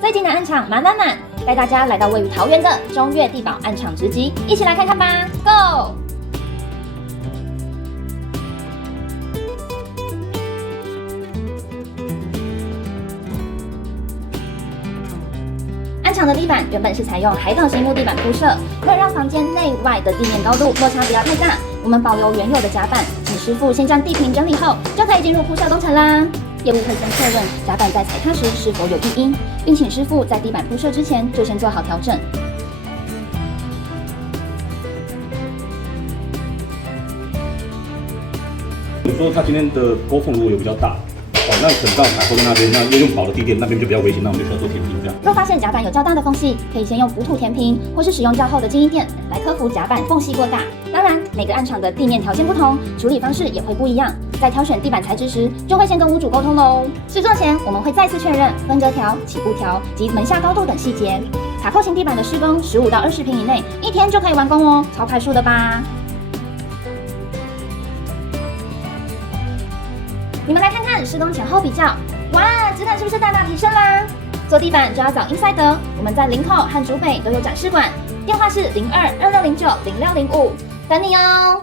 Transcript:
最近的暗场满，带大家来到位于桃园的中越地堡暗场直击，一起来看看吧 ，Go！ 暗场的地板原本是采用海港型木地板铺设，为了让房间内外的地面高度落差不要太大，我们保留原有的甲板，请师傅先将地坪整理后，就可以进入铺设工程啦。业务会先确认甲板在踩踏时是否有异音，并请师傅在地板铺设之前就先做好调整。比如说它今天的沟缝如果有比较大，那可能到采购那边，那要用薄的地垫那边就比较危险，那我们就需要做填平这样。若发现甲板有较大的缝隙，可以先用补土填平，或是使用较厚的记忆垫来克服甲板缝隙过大。当然，每个暗场的地面条件不同，处理方式也会不一样。在挑选地板材质时，就会先跟屋主沟通喽。制作前，我们会再次确认分隔条、起步条及门下高度等细节。卡扣型地板的施工15到20坪以内，1天就可以完工哦，超快速的吧？你们来看看施工前后比较，哇，质感是不是大大提升啦？做地板就要找英赛德，我们在林口和竹北都有展示馆，电话是0226090605，等你哦。